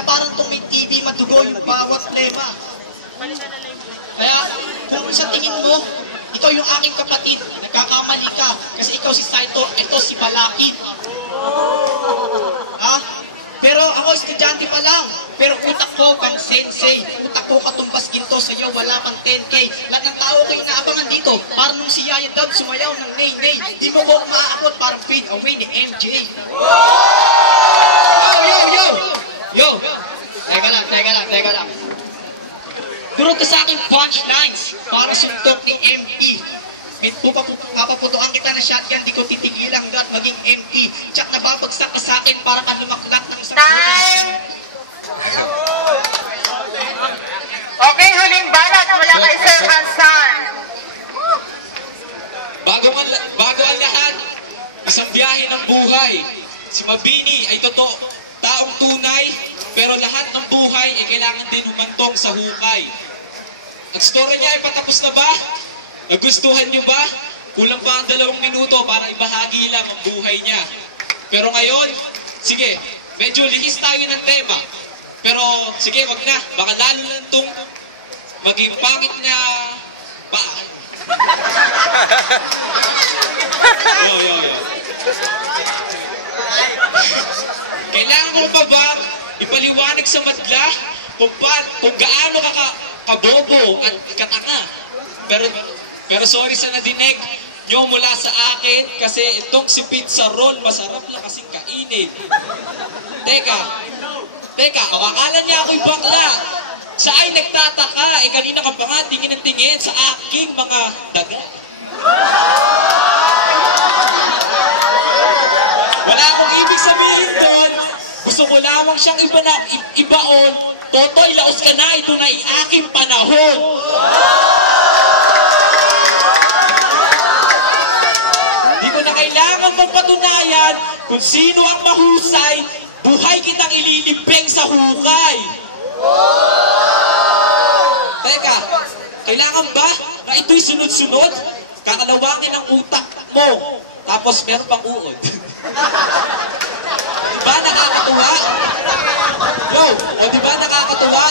Kaya parang tumitibay madugo yung bawat lema. Kaya kung sa tingin mo, ikaw yung aking kapatid, nagkakamali ka. Kasi ikaw si Saito, ito si Balakid. Ha? Pero ako, estudyante pa lang. Pero utak ko, kang sensei. Utak ko, katumbas ginto. Sa'yo, wala pang 10K. Lahat ng tao ko yung naabangan dito. Parang nung si Yaya Dub sumayaw ng nay-nay. Di mo ko maaabot, parang fade away ni MJ. Yo! Teka lang. Turo ka sa akin punchlines para suntok ni ME. Papaputuan kita ng shotgun, di ko titigilan hanggat maging empty. Tsak na babagsak ka sa akin para ka lumaklat ng isang time! Okay, huling balat mula kay Sir Hansan. Bago ang lahat, isang biyahe ng buhay. Si Mabini ay taong tunay, pero lahat ng buhay ay kailangan din humantong sa hukay. Ang story niya ay patapos na ba? Nagustuhan niyo ba? Kulang pa ang 2 minuto para ibahagi lang ang buhay niya. Pero ngayon, sige, medyo lihis tayo ng tema. Pero sige, wag na. Baka lalo lang itong maging pangit na paan. Yo. Kailangan ko pa ba ipaliwanag sa madla kung gaano ka kabobo at katanga? Pero sorry sa nadinig nyo mula sa akin kasi itong si pizza roll masarap na kasing kainin. Teka, akala niya ako'y bakla. Sa ay nagtataka, kanina ka pa nga tingin ng tingin sa aking mga daga. Wala akong ibig sabihin doon. Gusto ko lamang siyang ibaon. Totoy, laos ka na, ito na aking panahon. Kailangan magpatunayan kung sino ang mahusay, buhay kitang ililibing sa hukay. Teka, kailangan ba na ito'y sunod-sunod? Kakalawangin ang utak mo, tapos meron pang uod. Diba nakakatuwa? Diba nakakatuwa?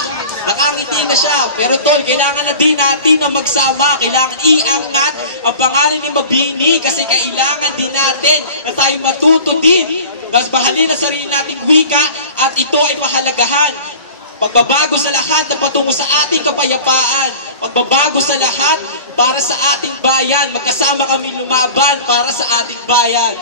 Nakangiti na siya. Pero tol, kailangan na din natin na magsama. Kailangan iangat ang pangalan ni Mabini kasi kailangan din natin na tayo matuto din. Mas mahalin na sarili nating wika at ito ay mahalagahan. Pagbabago sa lahat na patungo sa ating kapayapaan. Pagbabago sa lahat para sa ating bayan. Magkasama kami lumaban para sa ating bayan.